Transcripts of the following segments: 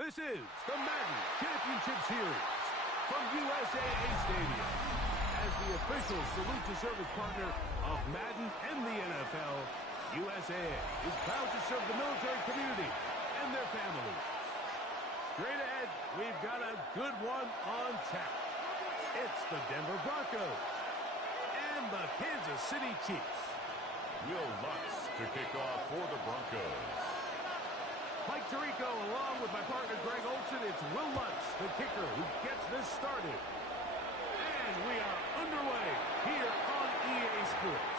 This is the Madden Championship Series from USAA Stadium. As the official salute to service partner of Madden and the NFL, USAA is proud to serve the military community and their families. Straight ahead, we've got a good one on tap. It's the Denver Broncos and the Kansas City Chiefs. Will Lutz to kick off for the Broncos. Mike Tirico along with my partner Greg Olson. It's Will Lutz, the kicker, who gets this started. And we are underway here on EA Sports.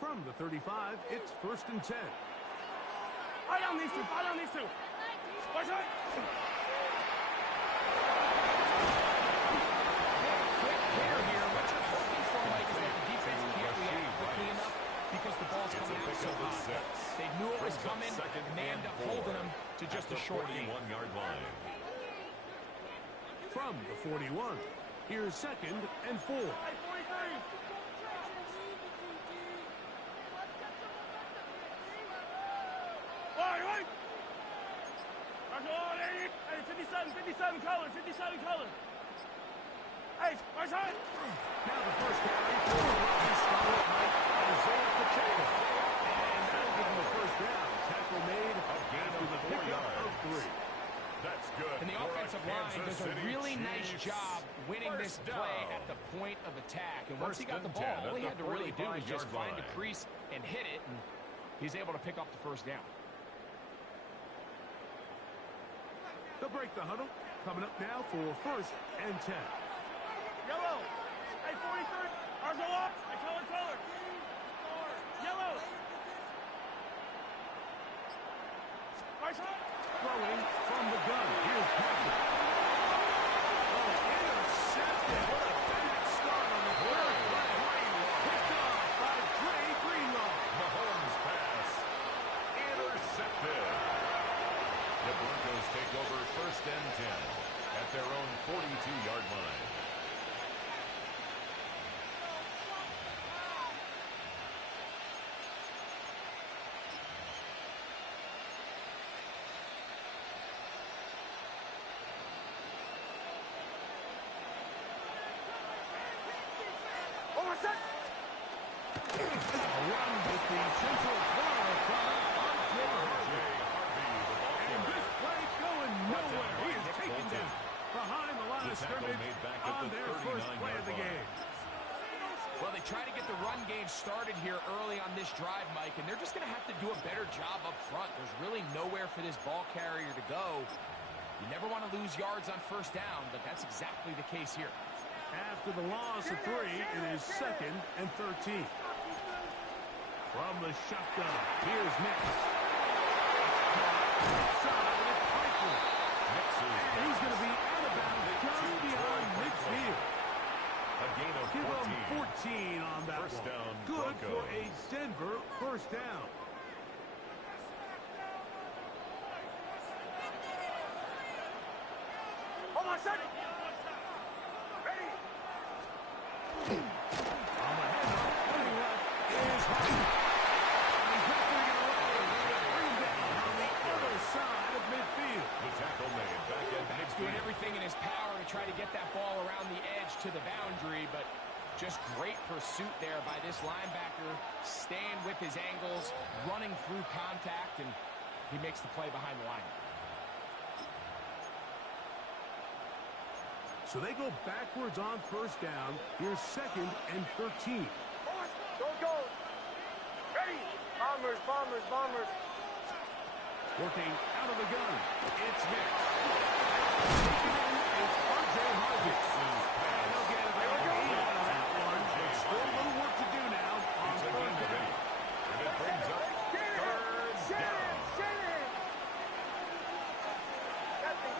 From the 35, it's 1st and 10. Fire down these two, fire down these two. Watch out. Quick hitter here. What you're hoping for, Mike, is that the defense can't react quickly enough because the ball's coming out so hot. They knew it was coming, manned up holding them to just a short gain. 41-yard line. From the 41, here's 2nd and 4. Hey, 43. Right. Hey, 57 color, 57 color. Hey, right side. Now the first carry for the Scarlet Knight, Isaiah Pacheco. And that'll give him the first down. Tackle made again to the pickup of 3. That's good. And the offensive line does a really nice job winning this play at the point of attack. And once he got the ball, all he had to really do was just find a crease and hit it, and he's able to pick up the first down. They'll break the huddle. Coming up now for 1st and 10. Yellow. Hey, 43. Ours go up. Hey, color. Yellow. Right side. Throwing from the gun. Here's Patrick. Oh, intercepted. What a bad start on the third play. Picked off by Dre Greenlaw. Mahomes' pass. Intercepted. The Broncos take over 1st and 10 at their own 42-yard line. Run with the Central Florida product, R.J. Harvey. And this play going nowhere. He is taken down behind the line of scrimmage on their first play of the game. Well, they try to get the run game started here early on this drive, Mike, and they're just going to have to do a better job up front. There's really nowhere for this ball carrier to go. You never want to lose yards on first down, but that's exactly the case here. After the loss of 3, it is 2nd and 13. From the shotgun, here's Nix. Outside, it's Piper. And he's going to be out of bounds just beyond midfield. A gain of 14. Give him 14 on that First one. down, Good Broncos. for a Denver first down. Hold on a second. Ready. On the handoff, running left is Harvey. And he's not going to get away. They're bring him down on the other side of midfield. The tackle made back at He's doing everything in his power to try to get that ball around the edge to the boundary, but just great pursuit there by this linebacker, staying with his angles, running through contact, and he makes the play behind the line. So they go backwards on first down. Here's 2nd and 13. Go. Ready. Bombers, bombers, bombers. Working out of the gun. It's Nix. Taken in, it's R.J. Harvey. And they'll get about 8 out of that one. But still a little work to do now on third down. And it brings up third down. Captain.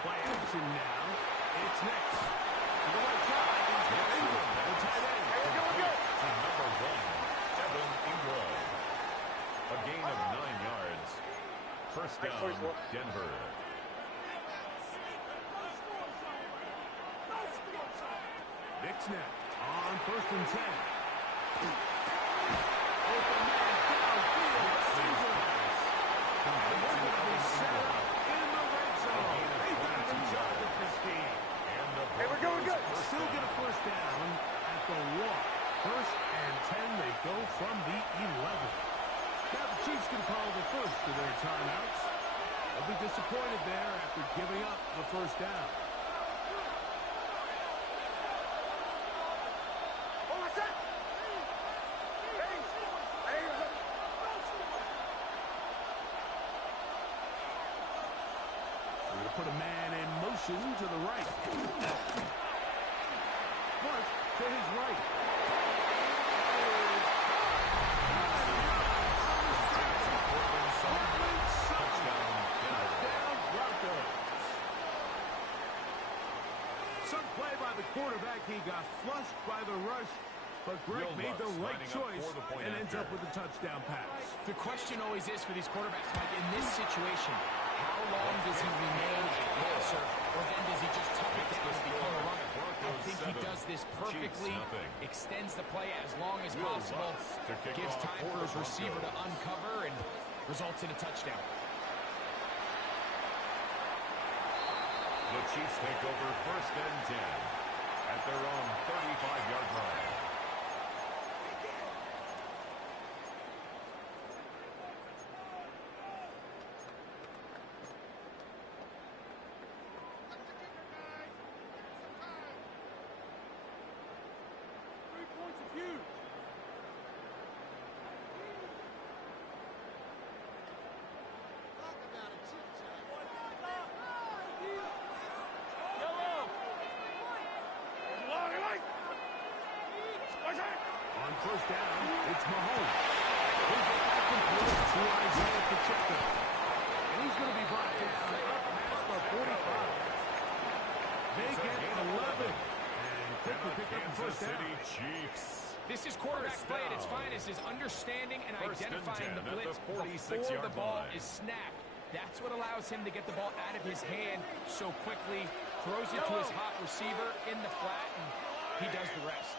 Play action now. It's Nix. To the right side. He's got Ingram, the tight end. To number 1, Evan Ingram. A gain of 9 yards. First down, Denver. Nix now on 1st and 10. Open man downfield. Caesar. And they're going to be set up in the red zone. They got inside the 15. Hey, we're going good. Still get a first down at the 1. 1st and 10. They go from the 11. Now the Chiefs can call the first of their timeouts. They'll be disappointed there after giving up the first down. Hold on a sec. We're going to put a man in motion to the right. Flush to his right. Touchdown, Broncos. Some play by the quarterback. He got flushed by the rush, but Greg made the right choice and ends up with a touchdown pass. The question always is for these quarterbacks, Mike, in this situation, how long does he remain a passer, or then does he just tuck it down and become a runner? I think he does this perfectly, extends the play as long as possible, gives time for his receiver to uncover, and results in a touchdown. The Chiefs take over 1st and 10 at their own 35-yard line. On first down, it's Mahomes. He'll get that complete to Isaiah Pacheco. And he's going to be brought down up past the 45. They get 11. And quickly pick up the first down. Chiefs. This is quarterback play at its finest, is understanding and identifying the blitz before the ball is snapped. That's what allows him to get the ball out of his hand so quickly, throws it to his hot receiver in the flat, and he does the rest.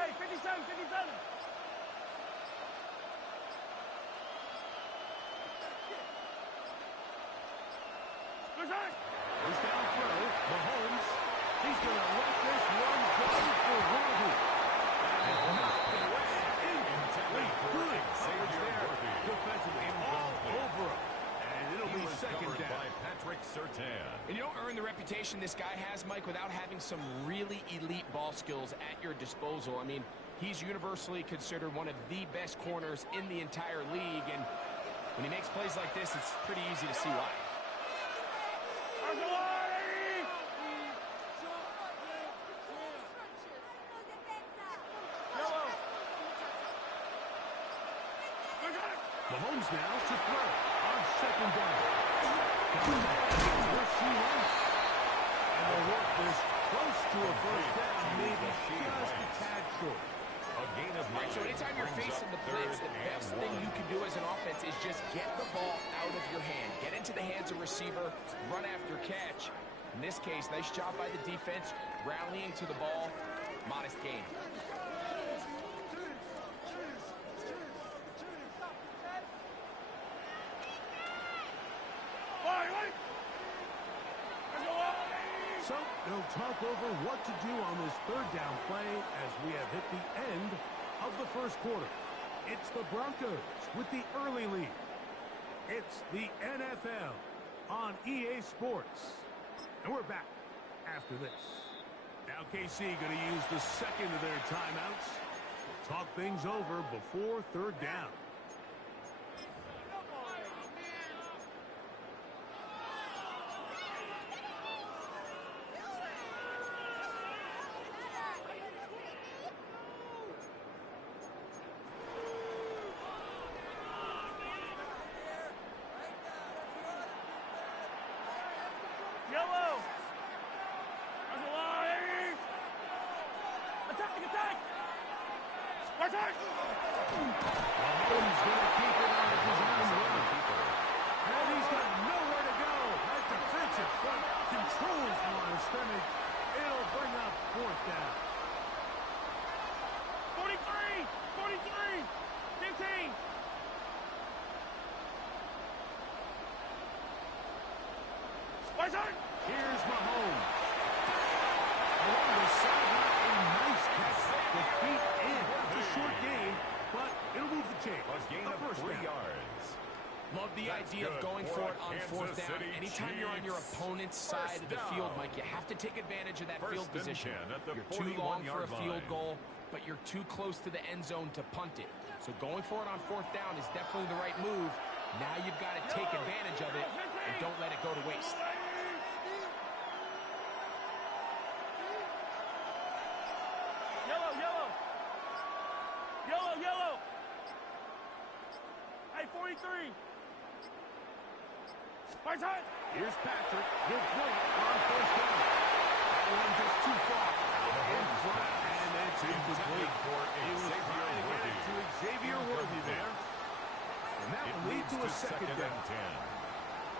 Hey, 57. going to let this one go for Worthy. Incomplete. Good coverage there. Defensively all over him. And it'll be second down. By Patrick Surtain. And you don't earn the reputation this guy has, Mike, without having some really elite ball skills at your disposal. I mean, he's universally considered one of the best corners in the entire league. And when he makes plays like this, it's pretty easy to see why. Mahomes now to throw on second down. Where she went. And they'll work this close to a first down, maybe just a tad short. A gain of Right, so anytime you're facing the blitz, the best thing you can do as an offense is just get the ball out of your hand. Get into the hands of receiver, run after catch. In this case, nice job by the defense, rallying to the ball. Modest gain. So they'll talk over what to do on this third down play as we have hit the end of the first quarter. It's the Broncos with the early lead. It's the NFL on EA Sports. And we're back after this. Now KC going to use the second of their timeouts to talk things over before third down. Yellow! There's a line! Attack! Attack! Attack! Mahomes going to keep it on a design run. And he's got nowhere to go. That defensive front controls the line of scrimmage. It'll bring up fourth down. 43! 43! 15! Here's Mahomes. Along the sideline, a nice catch. The feet in. It's a short gain, but it'll move the chain. A gain of 3 yards. Love the idea of going for it on fourth down. Anytime you're on your opponent's side of the field, Mike, you have to take advantage of that field position. You're too long for a field goal, but you're too close to the end zone to punt it. So going for it on fourth down is definitely the right move. Now you've got to take advantage of it and don't let it go to waste. Yellow, yellow! Yellow, yellow! Hey, 43! My time! Here's Patrick. He'll throw it on first down. That one just too far. In front, and it's incomplete. He was trying to get it to Xavier Worthy there. And that will lead to a second down.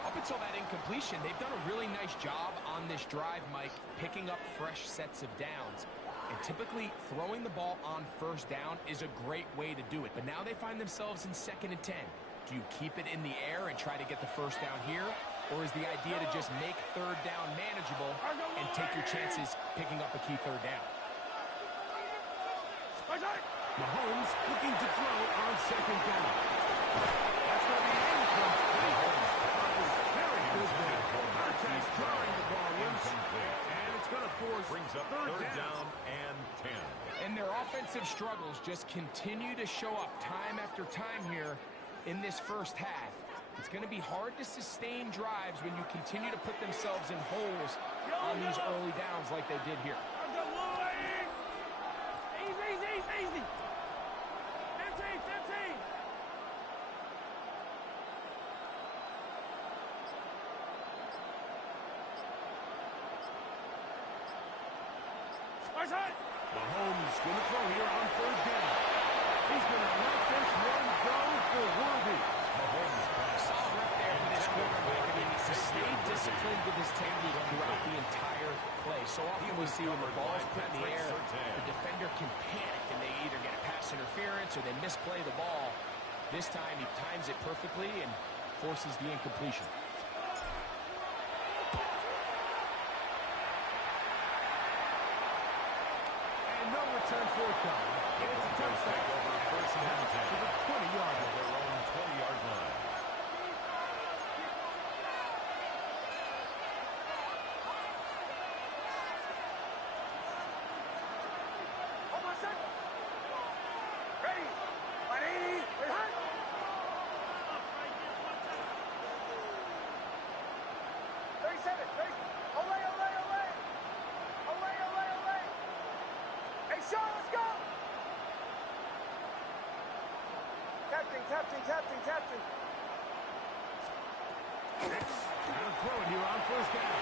Up until that incompletion, they've done a really nice job on this drive, Mike, picking up fresh sets of downs. And typically, throwing the ball on first down is a great way to do it. But now they find themselves in 2nd and 10. Do you keep it in the air and try to get the first down here? Or is the idea to just make third down manageable and take your chances picking up a key third down? Mahomes looking to throw on second down. That's going to be incomplete. Very good there. Archie's drawing the ball loose. And it's going to force Brings up third down and 10. And their offensive struggles just continue to show up time after time here in this first half. It's going to be hard to sustain drives when you continue to put themselves in holes on these early downs like they did here. Easy, easy, easy! 15, 15! Mahomes going to throw here on third down. He's going to let this one go for Worthy. Solid rep there for this quarterback. I mean, to stay disciplined with his technique throughout the entire play. So often we see when the ball's put in the air, the defender can panic and they either get a pass interference or they misplay the ball. This time he times it perfectly and forces the incompletion. fourth down. The Broncos take over first and 10 to the 20-yard at line. their own 20-yard line. Ready. Ready. Ready. 37. Olay, olay, olay. Olay, olay, olay. Hey, Sean, let's go. Captain. Hicks got to throw it here on first down.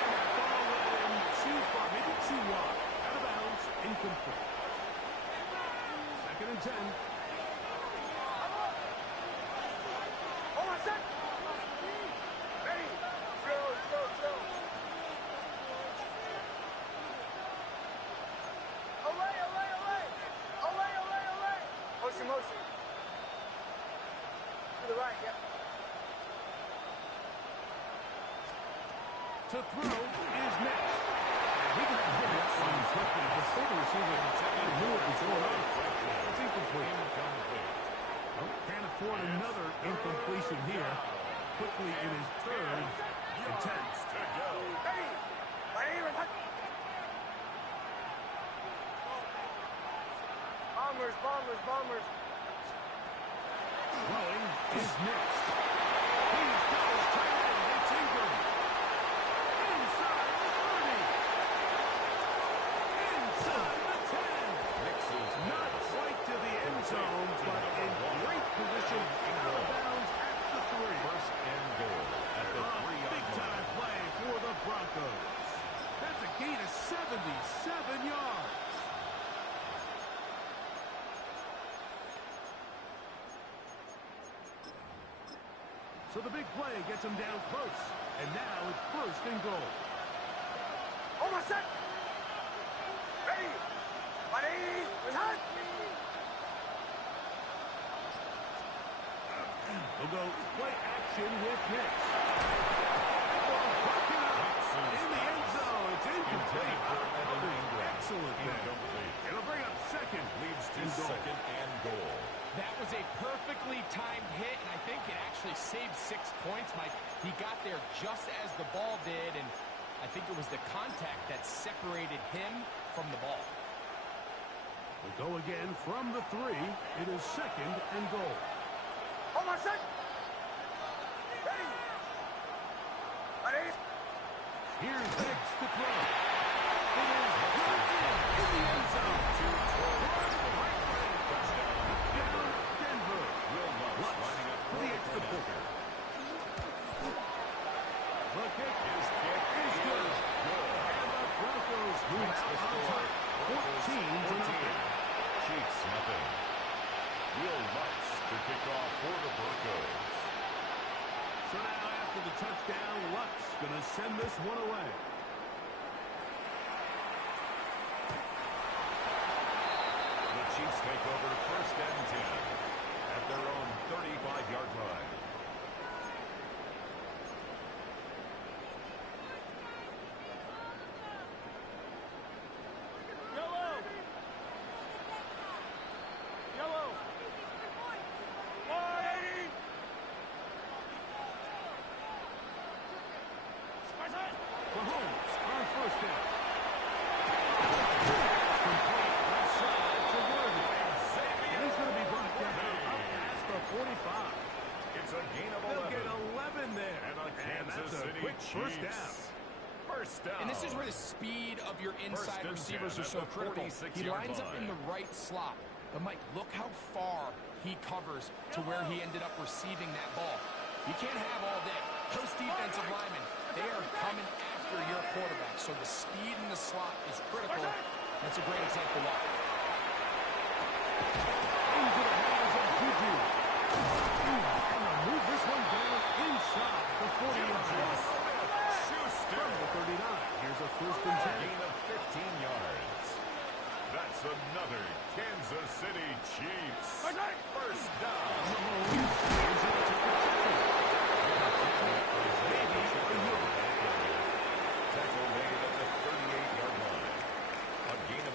And that ball went in too far, maybe too wide. Out of bounds, incomplete. Second and 10. Hold on, set. Ready. Throw. Olay, olay, olay. Olay, olay, olay. Motion. To the right, yep. To throw is next. And he got hit on quickly before the receiver knew what was going on. It's incomplete. Well, can't afford another incompletion here. Quickly it is third and 10. Ready. Bombers. Throwing is next. He's got his tight end. It's Ingram. Inside the 30. Inside the 10. Not quite to the end zone, but in great position out of bounds at the 3. First and goal at the 3-yard line. Big-time play for the Broncos. That's a gain of 77 yards. So the big play gets him down close. And now it's first and goal. Hold on, set. Ready. We'll go play action with Hicks. Broken up in the end zone. It's incomplete. Excellent there. It'll bring up second. Leads to and goal. second and goal. That was a perfectly timed hit, and I think it actually saved 6 points, Mike. He got there just as the ball did, and I think it was the contact that separated him from the ball. We'll go again from the 3. It is second and goal. Hold on, set. Ready. Here's Hicks to throw. It is good in the end zone. Down Denver. Lutz for the extra point. The kick is good. And the Broncos move out on top. 14-0. Chiefs nothing. Will Lutz to kick off for the Broncos. So now after the touchdown, Lutz going to send this one away. The Chiefs take over first and 10 at their own 35-yard line. Yellow. 180. Mahomes on first down. Complete left side to Worthy. And he's going to be brought down up past the 45. It's a gain of 11. They'll get 11 there. And a Kansas that's a City quick first Chiefs. down. First down. And this is where the speed of your inside and receivers 10 are at so the critical. 46 He yard lines up in line. the right slot. But, Mike, look how far he covers to where he ended up receiving that ball. You can't have all day. Those defensive linemen, they are coming after your quarterback. So the speed in the slot is critical. That's a great example why. Into the hands of Juju. And they'll move this one down inside the 40-yard line. From the 39. Here's a first and 10. Gain of 15 yards. That's another Kansas City Chiefs. First down. Mahomes is going to take a tackle. Maybe a yard. Tackle made at the 38-yard line. A gain of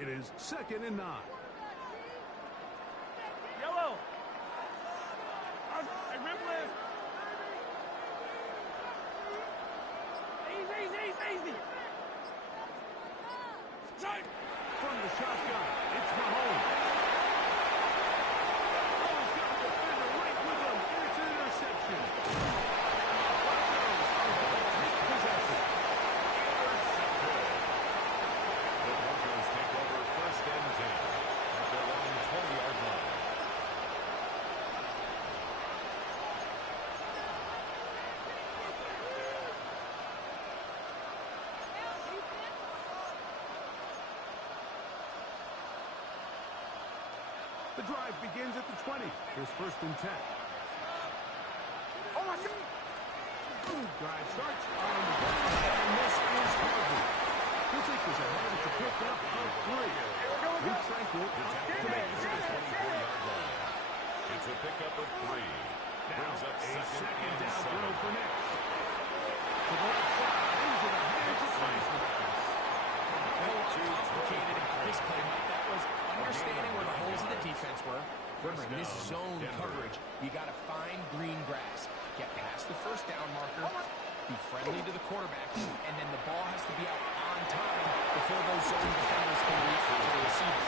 It is 2nd and 9. Yellow. Hey, rip left. Easy. Strike. From the shotgun, it's Mahomes. Oh, he's got a defender right with him, and it's an interception. Possession. Intercepted. The Broncos take over 1st and 10 at their own 20-yard line. The drive begins at the 20. Here's 1st and 10. Drive starts on the ground, and this is Harvey. He'll take this ahead. It's a pickup of 3. Luke Tranquil up to make the At the tackle. 24-yard line. It's a pickup of 3. Brings up A 2nd and down 7. throw for Nix. To the left side, into the hands of Tyson. A little complicated in this play, Mike. That was understanding where the holes of the defense were. Remember, in this zone coverage, you got to find green grass. Get past the 1st down marker, be friendly to the quarterback, and then the ball has to be out on time before those zone defenders can reach to the receiver.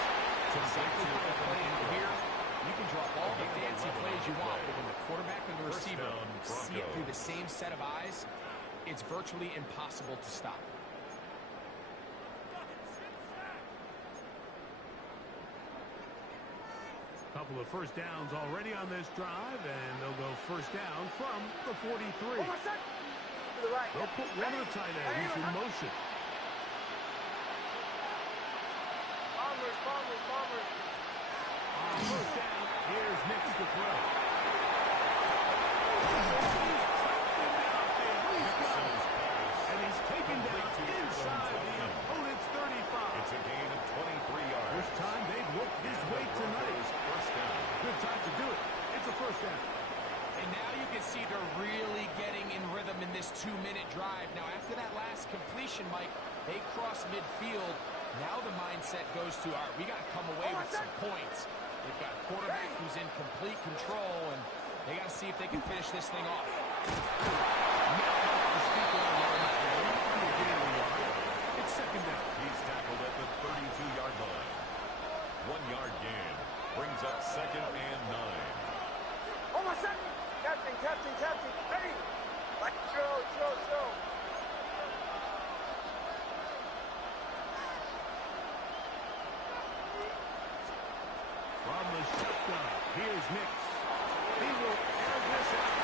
So exactly how they play it here, you can draw all the fancy plays you want, but when the quarterback and the receiver see it through the same set of eyes, it's virtually impossible to stop. Couple of 1st downs already on this drive, and they'll go 1st down from the 43. They'll put one of the tight ends in motion. Bombers. On 1st down, here's Nix to throw. And he's taken down inside the opponent's 35. It's a gain of 23 yards. First time they've worked his way tonight. 1st down. Good time to do it. It's a 1st down. And now you can see they're really getting in rhythm in this 2-minute drive. Now, after that last completion, Mike, they cross midfield. Now the mindset goes to, all right, we got to come away with some points. They've got a quarterback who's in complete control, and they got to see if they can finish this thing off. It's 2nd down. He's tackled at the 32-yard line. 1-yard gain. Brings up 2nd and 9. Captain. Hey! Show. From the shotgun, here's Nix. He will air this out.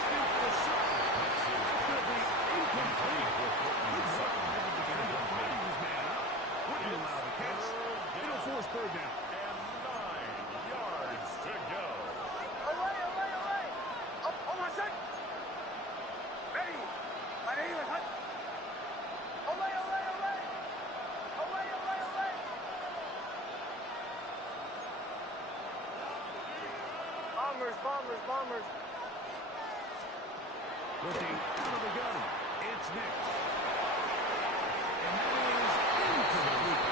Looking for Sutton. It's going to be incomplete. Good Sutton had the defender fighting his man up. Wouldn't allow the catch. It'll force 3rd down. And 9 yards to go. Away! Oh, my son! Ready! My name is Hunt! Away! Bombers! Looking out of the gun, it's Nix. And that is incomplete.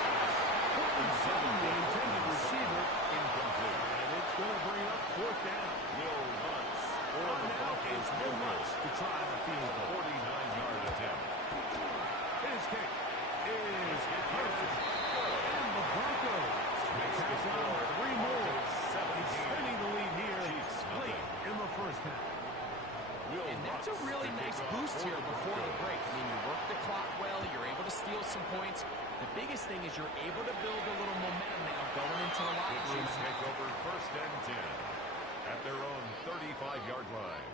Portland Sutton, the intended receiver, incomplete. And it's going to bring up 4th down. Will Lutz. Now it's Will Lutz to try the field goal. 49-yard attempt. His kick is perfect. And the Broncos tack on 3 more. Extending the lead here late in the 1st half. And that's a really nice boost here before the break. I mean, you work the clock well, you're able to steal some points. The biggest thing is you're able to build a little momentum now going into the locker room. Chiefs take over 1st and 10 at their own 35-yard line.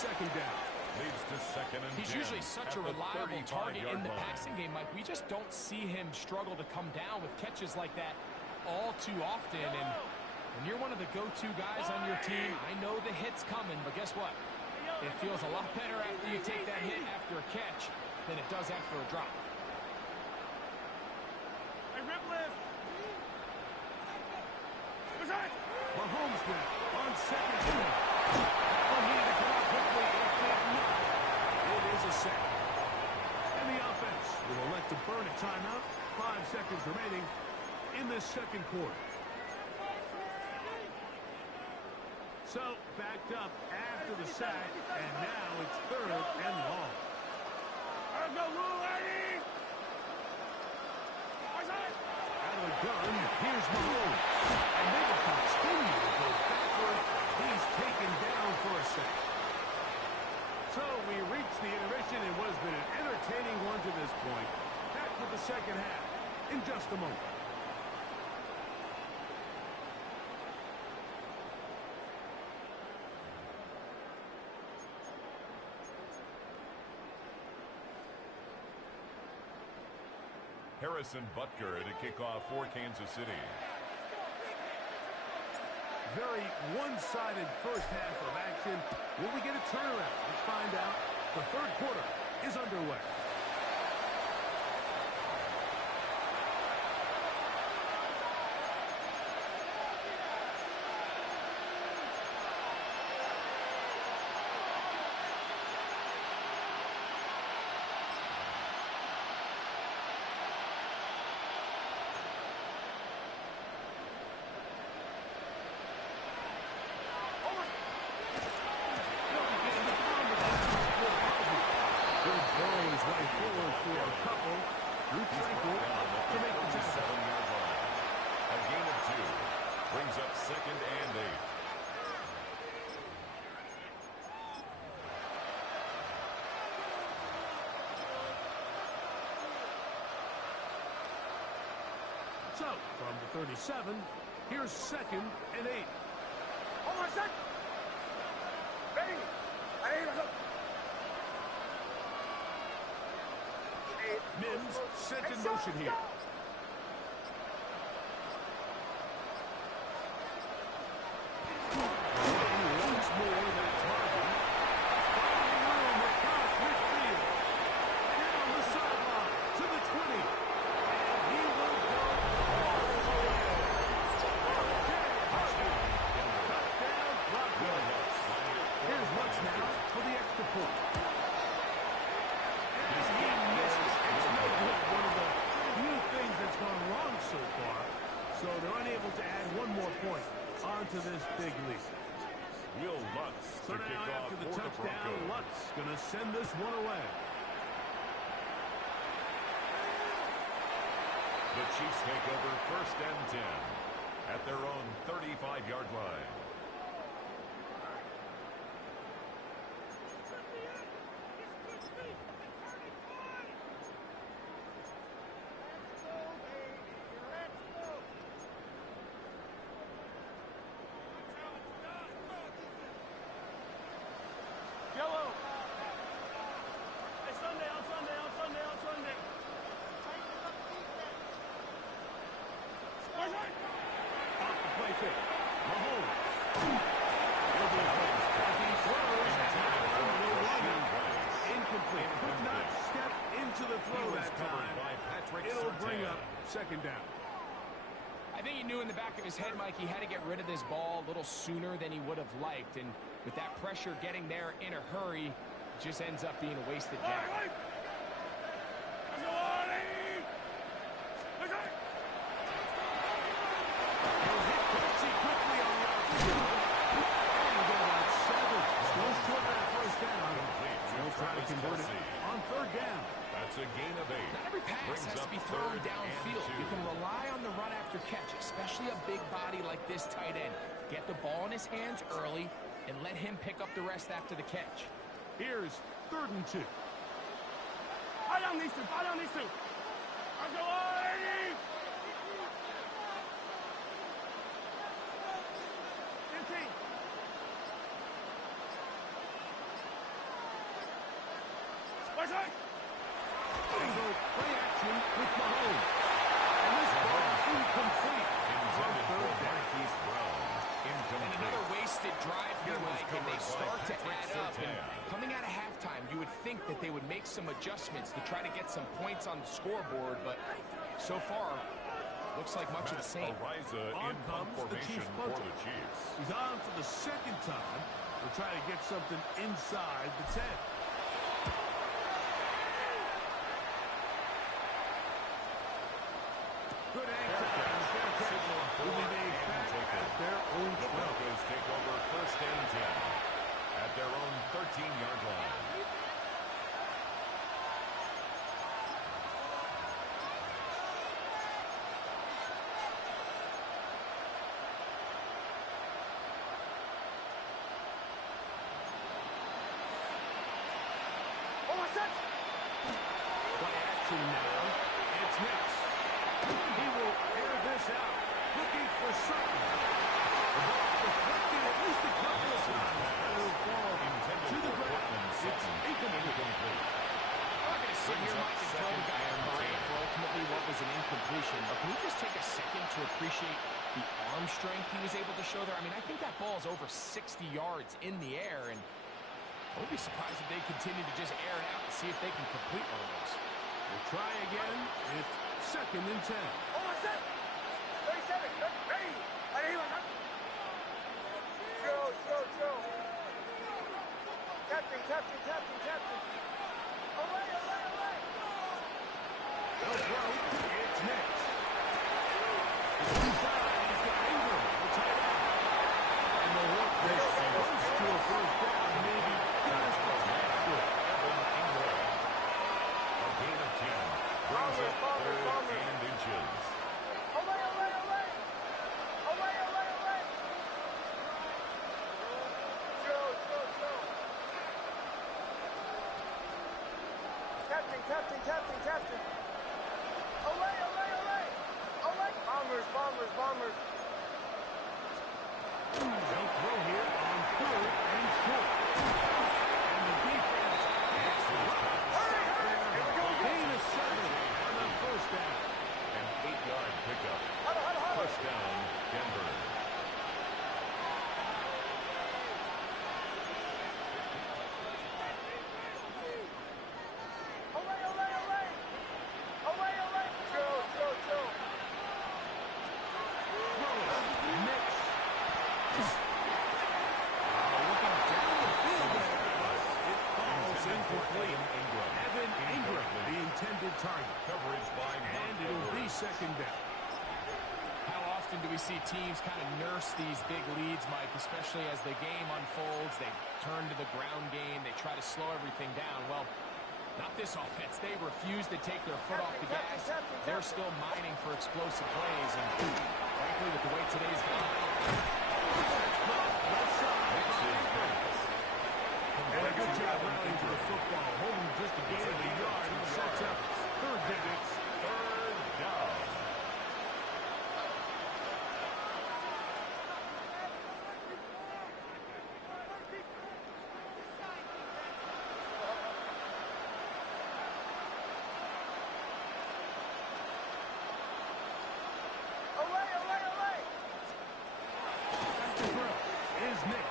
second down. Leads to second and 10. He's usually such a reliable target in the passing game, Mike. We just don't see him struggle to come down with catches like that all too often. And when you're one of the go-to guys on your team, I know the hit's coming, but guess what? It feels a lot better after you take that hit after a catch than it does after a drop. Hey, rip lift. Mahomes now on second down. Oh, he had to come out quickly. It did not. It is a sack. And the offense will elect to burn a timeout. 5 seconds remaining in this second quarter. So, backed up after the sack, and now it's third and long. Go, Lou, Out of the gun, here's Mahomes. And they will continue to go backward. He's taken down for a sack. So we reached the intermission. It was been an entertaining one to this point. Back with the second half in just a moment. Harrison Butker to kick off for Kansas City. Very one-sided first half of action. Will we get a turnaround? Let's find out. The third quarter is underway. So, from the 37, here's second and 8. Hold on a sec. Ready? Mims set in motion here. Once more that target. Finding room across midfield. Down the sideline to the 20. And he will go all the way. Touchdown, Broncos. Here's Lutz now for the extra point. As he misses, it's no good. One of the few things that's gone wrong so far. So they're unable to add one more point onto this big lead. Will Lutz So to kick now off after the for the touchdown, Broncos. Lutz going to send this one away. The Chiefs take over first and 10 at their own 35-yard line. Yellow. Hey, Sunday, on Sunday, on Sunday, on Sunday. Off the play fake. Mahomes. Will be as he throws at incomplete. Could not step into the throw that time. It'll bring up second down. I think he knew in the back of his head, Mike, he had to get rid of this ball a little sooner than he would have liked. And with that pressure getting there in a hurry, it just ends up being a wasted down. He'll hit Kelsey quickly on the outside. And he'll get about 7. Still short of that first down. He'll try to convert it on third down. That's a gain of 8. Not every pass Brings has to up be thrown third and downfield. 2. You can rely on the run after catch, especially a big body like this tight end. Get the ball in his hands early and let him pick up the rest after the catch. Here's third and 2. Fire on these two, fire on these two. Let's go, Eddie. 15. They go play action with Mahomes. And this ball incomplete. Intended for Marquise Brown. And another wasted drive here, Mike, and they start to add up. And coming out of halftime, you would think that they would make some adjustments to try to get some points on the scoreboard, but so far, looks like much of the same. Ariza On in comes the formation Chiefs for punter. the Chiefs. He's on for the second time. We'll try to get something inside the 10. Good anchor. Will be made back at their own 12. The Broncos take over first and 10 at their own 13-yard line. Play action now. It's Nix. He will air this out. Looking for Sutton. The ball deflected at least a couple of times. But it'll fall to the ground. It's incomplete. I'm not going to sit here, Mike, and throw the guy a parade for ultimately what was an incompletion, but can we just take a second to appreciate the arm strength he was able to show there? I mean, I think that ball is over 60 yards in the air, and I would be surprised if they continue to just air it out and see if they can complete one of those. We'll try again. It's second and 10. No throw. It's Nix. Inside, he's got Ingram, the tight end. And the work this close to a first down, maybe just a tad short. A gain of 10 brings up third and inches. Captain. Bombers. They'll throw here on third and short. And the defense has it. Gain of 7 on the first down. An 8-yard pickup. First down, Denver. Target. Coverage by And it'll be second down. How often do we see teams kind of nurse these big leads, Mike, especially as the game unfolds, they turn to the ground game, they try to slow everything down. Well, not this offense. They refuse to take their foot off the gas. They're still mining for explosive plays, and frankly, with the way today's gone, and a good job rallying to the football, holding just a gain of a yard and sets up third down. Third down. Back to throw is Nix.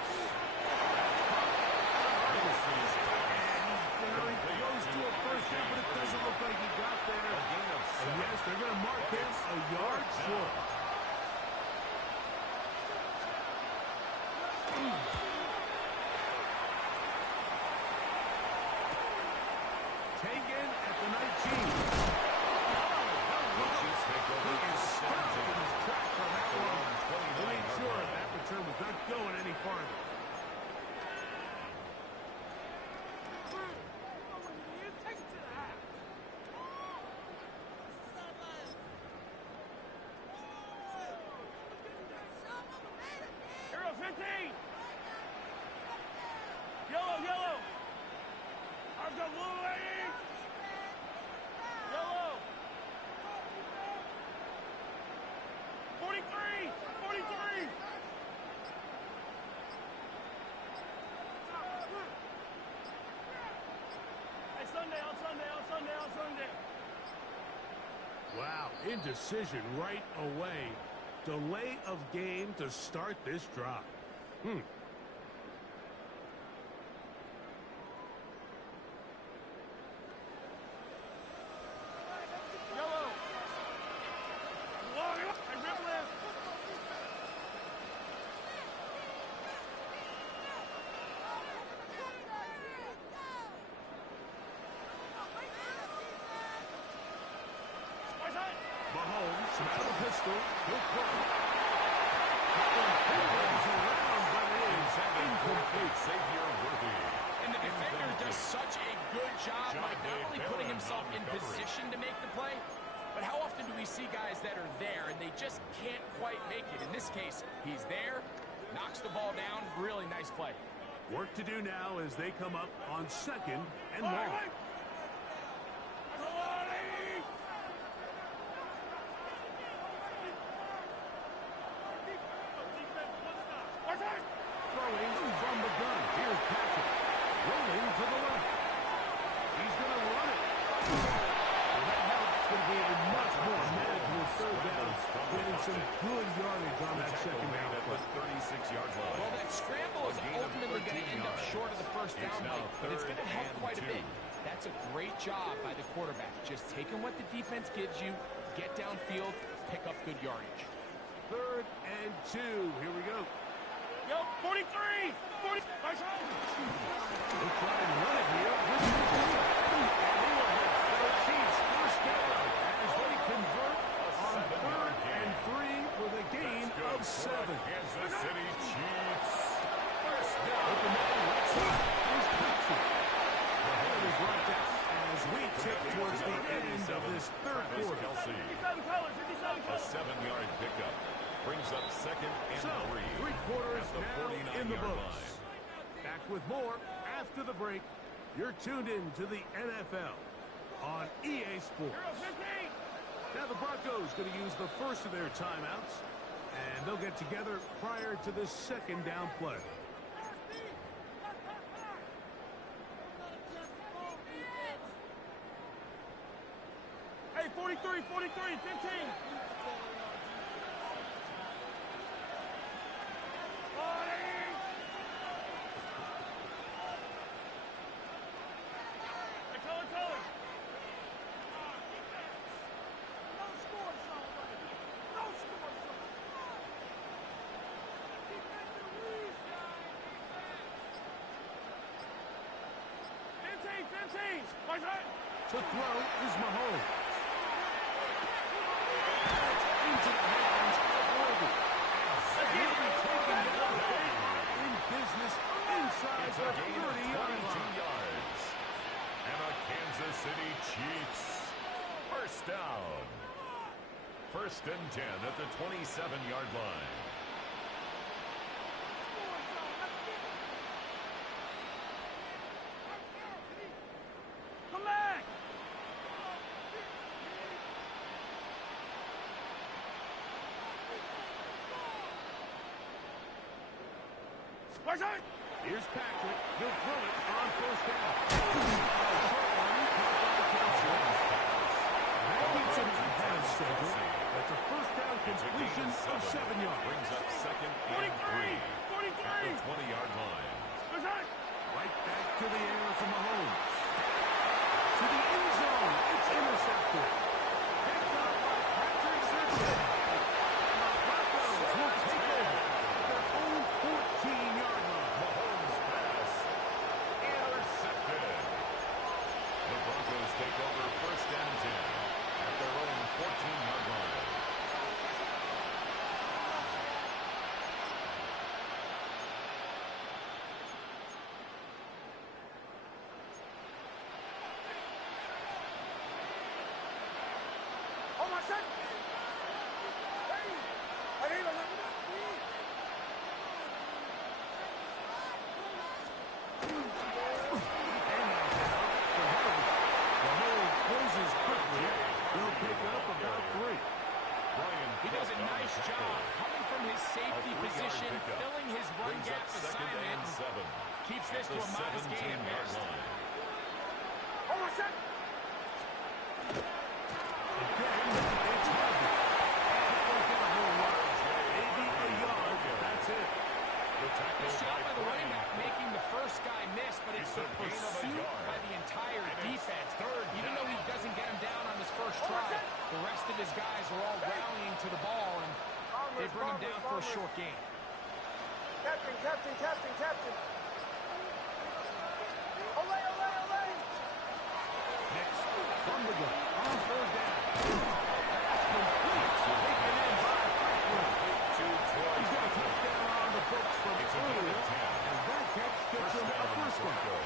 on Sunday. Wow, indecision right away. Delay of game to start this drive. Mahomes, out of the pistol, he'll throw. Around, but it is incomplete. And the defender does such a good job, Mike, not only putting himself in position to make the play, but how often do we see guys that are there and they just can't quite make it? In this case, he's there, knocks the ball down, really nice play. Work to do now as they come up on 2nd and long. Throwing from the gun. Here's Patrick. Rolling to the left. He's going to run it. That helps to be a much more manageable third down, getting some good yardage on that second down at the 36-yard line. Well, that scramble is ultimately going to end up short of the first down, Mike, but it's going to help quite a bit. That's a great job by the quarterback. Just taking what the defense gives you, get downfield, pick up good yardage. 3rd and 2. Here we go. Yo, 43! 40! Nice home! We'll try and run it here. This is the Chiefs first down as they convert on 3rd and 3 with a gain of 7. Kansas City Chiefs. First down. Open man, let's see. Here's Patrick. The head is right as we tip towards the end of this third quarter. 57 colors, 57 A colors. 7-yard pickup. Brings up 2nd and 3. 3 quarters at the now in the 49-yard books. line. Back with more after the break. You're tuned in to the NFL on EA Sports. Now the Broncos going to use the first of their timeouts, and they'll get together prior to this second down play. Hey, 43, 43, 15. To throw is Mahomes. Into the hands of Worthy. He'll be taken down in business inside the 30-yard line. And a Kansas City Chiefs first down. 1st and 10 at the 27-yard line. Come back! Here's Patrick. He'll throw it on 1st down. That keeps him ahead of schedule. That's a 1st down completion of 7 yards. Brings up 2nd and 3 at the 20-yard line. Right back to the air from Mahomes. To the end zone. It's intercepted. Picked up by Patrick Sertan. The Broncos will take over their own 14-yard line. Mahomes pass intercepted. The Broncos take over 1st and 10 at their own 14-yard line. He does a nice job coming from his safety position, filling his run gap assignment. Keeps this to a modest gain at best. pursuit by the entire defense. Even though he doesn't get him down on his first try, the rest of his guys are all rallying to the ball, and they bring him down for a short gain. Captain, captain, captain, captain. Olay, olay, olay. Next, from the gun, on third down. That's complete. Taken in by Franklin. He's got a touchdown on the books from earlier, and that catch gets him a first down.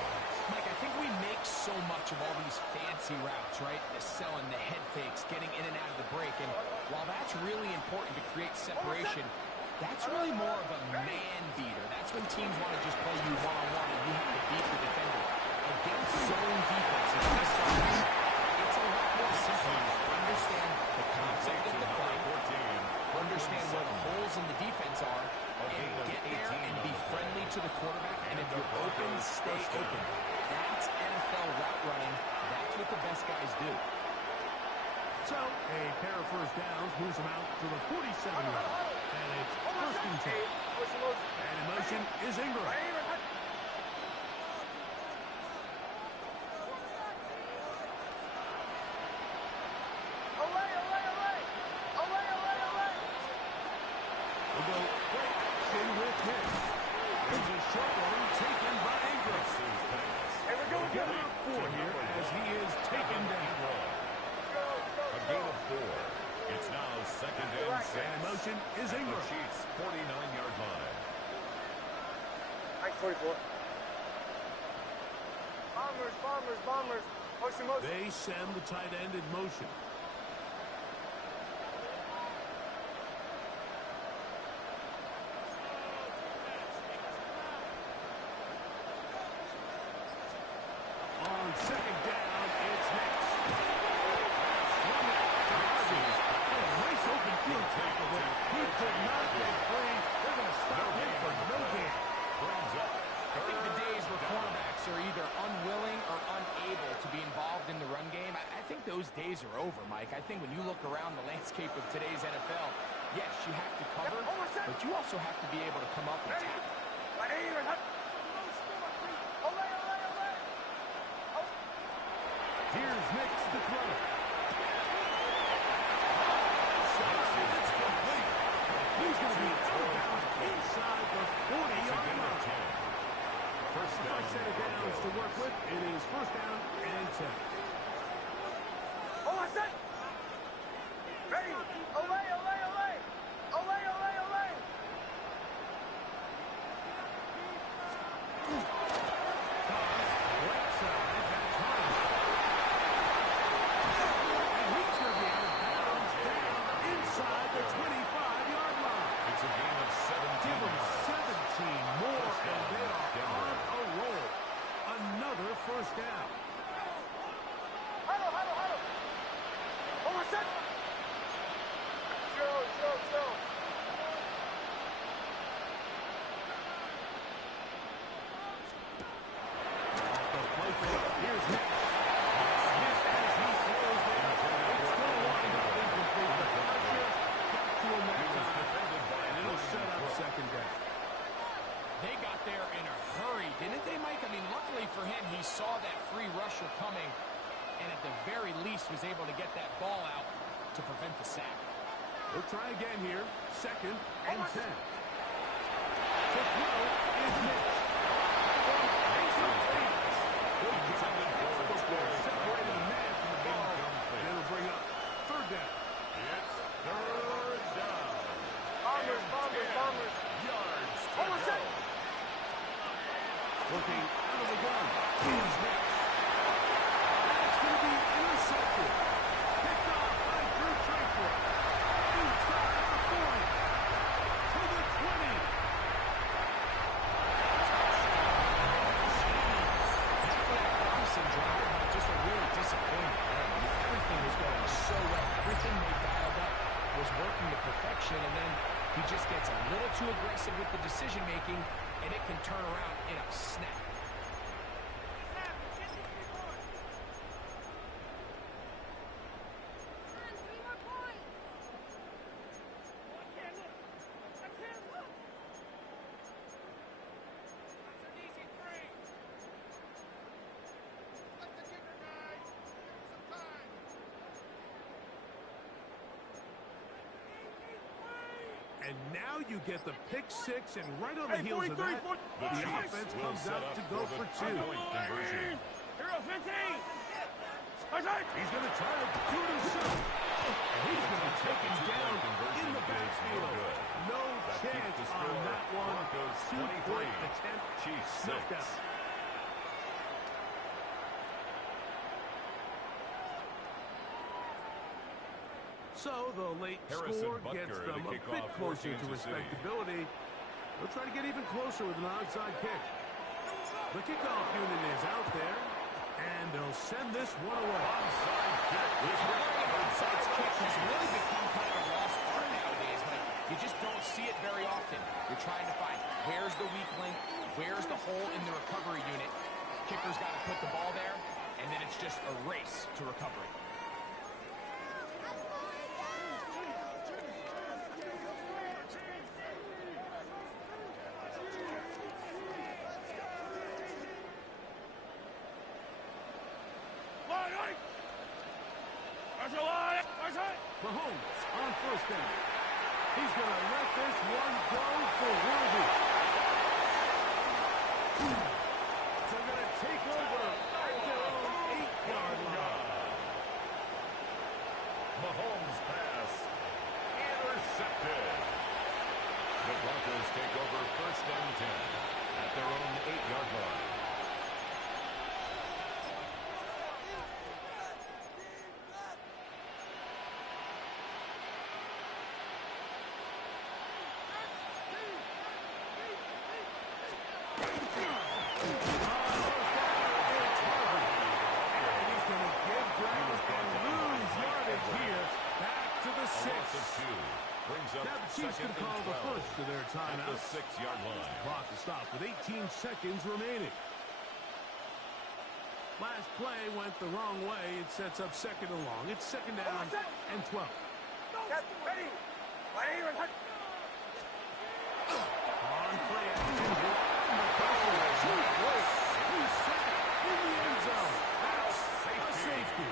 Mike, I think we make so much of all these fancy routes, right? The selling, the head fakes, getting in and out of the break. And while that's really important to create separation, that's really more of a man beater. That's when teams want to just play you one-on-one and you have to beat the defender. Against zone defenses, it's a lot more simple. Understand the concept of the play, understand where the holes in the defense are, and get there and be friendly to the quarterback. And if you're open, stay open. That's NFL route running. That's what the best guys do. So, a pair of first downs moves them out to the 47-yard. And it's first and 10. And in motion is Ingram. We'll go play action with him. There's a short one taken by Ingram. We'll get him up 4 here as he is taken down. A gain of 4. It's now second and 6. And in motion is Ingram. The Chiefs' 49-yard line. 44. Bombers, bombers, bombers. Motion, motion. They send the tight end in motion. On second down, it's next. Swung it to Harvey. A nice open field tackle there. He could not get free. They're going to stop him for no gain. I think the days where cornerbacks are either unwilling or unable to be involved in the run game, I think those days are over, Mike. I think when you look around the landscape of today's NFL, yes, you have to cover, but you also have to be able to come up and tackle. Here's next to throw. He's going to be out of bounds inside the 40-yard line. First set of downs to work with. It is first down and 10. Oh, I said. Ready. Olay, olay, olay. Olay, olay, olay. Right side, that's Harvey. And he's going to be out of bounds down inside the 25-yard line. It's a gain of 17 Give them yards. 17 more, and they are on a roll. Another first down. Huddle, huddle, huddle. Oh, I said. Joe. Here's Smith. Smith as he throws it. It's going to wind up incomplete. The pressure got to him that time, and it'll set up second down. They got there in a hurry, didn't they, Mike? I mean, luckily for him, he saw that free rusher coming, and at the very least was able to get that ball out to prevent the sack. We'll try again here. Second and 10. To throw is Mitch. Separating the man from the ball. And it'll bring up third down. It's third down. Bombers. Yards to Oh, I go. said. Looking out of the gun. Here's Mitch. That's going to be intercepted. Picked off by Drew Tranquil. Inside the 40. To the 20. After that promising drive, just a really disappointing end. Everything was going so well. Everything they dialed up was working to perfection, and then he just gets a little too aggressive with the decision-making, and it can turn around in a snap. And now you get the pick six, and right on the heels of that, the offense comes out to go for two. Conversion. Hero 15. He's going to try to do it himself. And he's going to take him down in the backfield. No chance on that one. 2-point attempt. Snuffed out. So the late score gets them a bit closer to respectability. They'll try to get even closer with an onside kick. The kickoff unit is out there, and they'll send this one away. Onside kick. This onside kick has really become kind of a lost art nowadays, but you just don't see it very often. You're trying to find where's the weak link, where's the hole in the recovery unit. Kicker's got to put the ball there, and then it's just a race to recovery. Mahomes on first down. He's going to let this one go for Worthy. So they're going to take over at their own 8-yard line. Mahomes pass intercepted. The Broncos take over first and 10 at their own 8-yard line. Now the Chiefs can call the first of their timeout. At the 6-yard line. Clock is stopped with 18 seconds remaining. Last play went the wrong way. It sets up second and long. It's second down and 12. Ready. On play action. He's sacked in the end zone. That's a safety.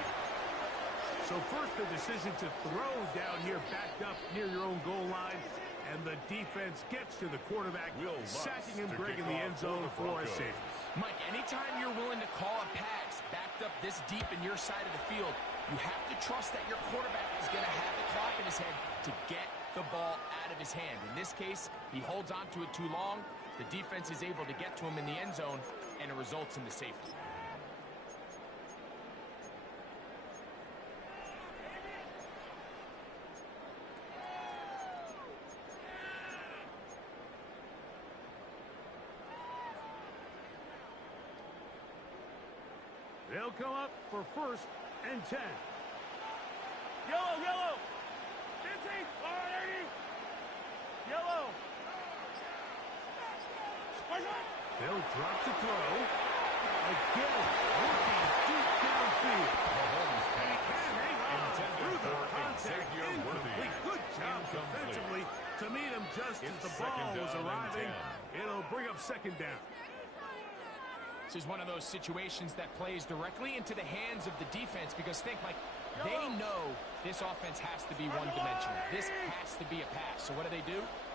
So first the decision to throw down here backed up near your own goal line. And the defense gets to the quarterback, sacking him, breaking the end zone for a safety. Mike, anytime you're willing to call a pass backed up this deep in your side of the field, you have to trust that your quarterback is going to have the clock in his head to get the ball out of his hand. In this case, he holds on to it too long. The defense is able to get to him in the end zone, and it results in the safety. They'll come up for first and 10. Yellow. 15. Yellow. They'll drop to throw. Again, looking deep downfield. Mahomes He can hang on through the for contact. Worthy. Incomplete. Good job defensively to meet him just as the ball was arriving. It'll bring up second down. This is one of those situations that plays directly into the hands of the defense because think, Mike, they know this offense has to be one-dimensional. This has to be a pass. So what do?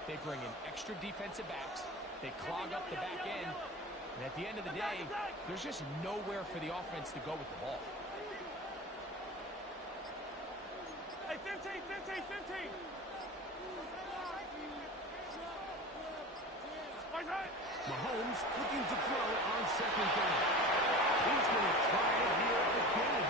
They bring in extra defensive backs. They clog up the back end. And at the end of the day, there's just nowhere for the offense to go with the ball. Hey, 15. Mahomes looking to throw on second down. He's going to try it here again.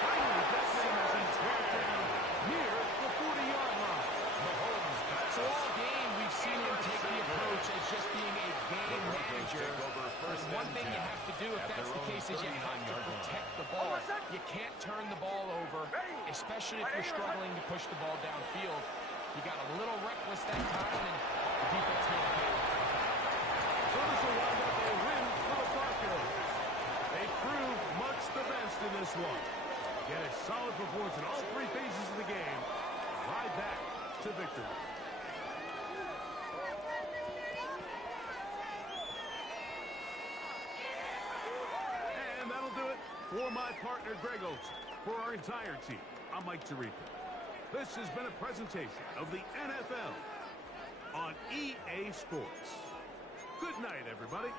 Finally gets him as he's brought down near the 40-yard line. Mahomes pass. So all game, we've seen him take the approach as just being a game manager. And one thing you have to do if that's the case is you have to protect the ball. You can't turn the ball over, especially if you're struggling to push the ball downfield. You got a little reckless that time, and the defense made a play. So this will wind up a win for the Broncos. They prove much the best in this one. Get a solid performance in all three phases of the game. Ride back to victory. And that'll do it for my partner, Greg Olson. For our entire team, I'm Mike Tirico. This has been a presentation of the NFL on EA Sports. Good night, everybody.